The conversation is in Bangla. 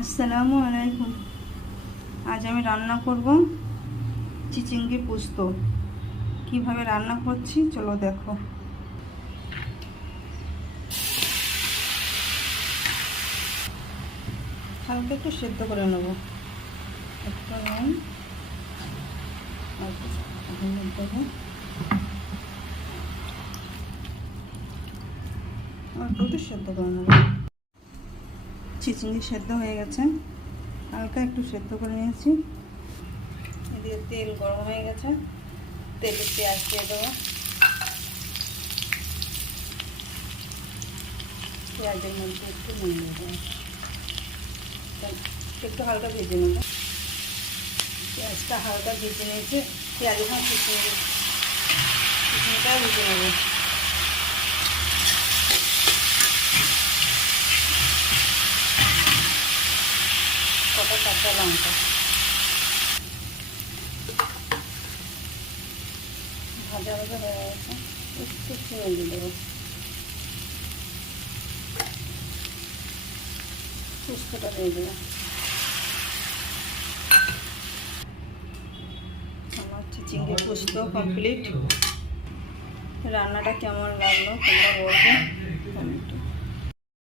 আসসালামু আলাইকুম। আজ আমি রান্না করব চিচিঙ্গি পোস্ত। কিভাবে রান্না করছি চলো দেখো। হালকা একটু সেদ্ধ করে নেব। একটা নুন একটু সেদ্ধ করে নেব। চিচিঙ্গি সেদ্ধ হয়ে গেছে, হালকা একটু সেদ্ধ করে নিয়েছি। এদিকে তেল গরম হয়ে গেছে, তেলে পেঁয়াজ দিয়ে দেবো। পেঁয়াজের মধ্যে একটু নুন দেবো, একটু হালকা ভেজে নেব। পেঁয়াজটা হালকা ভেজে নিয়েছে, পেঁয়াজ এখন চিচিঙ্গিটাও ভেজে নেব। কটা কাঁচা লঙ্কা ভাজা ভাজা হয়ে গেছে, একটু চিনি দিয়ে দেবো। পোস্তটা দিয়ে দেবো। আমার চিচিঙ্গি পোস্ত কমপ্লিট। রান্নাটা কেমন লাগলো তোমরা বলবে।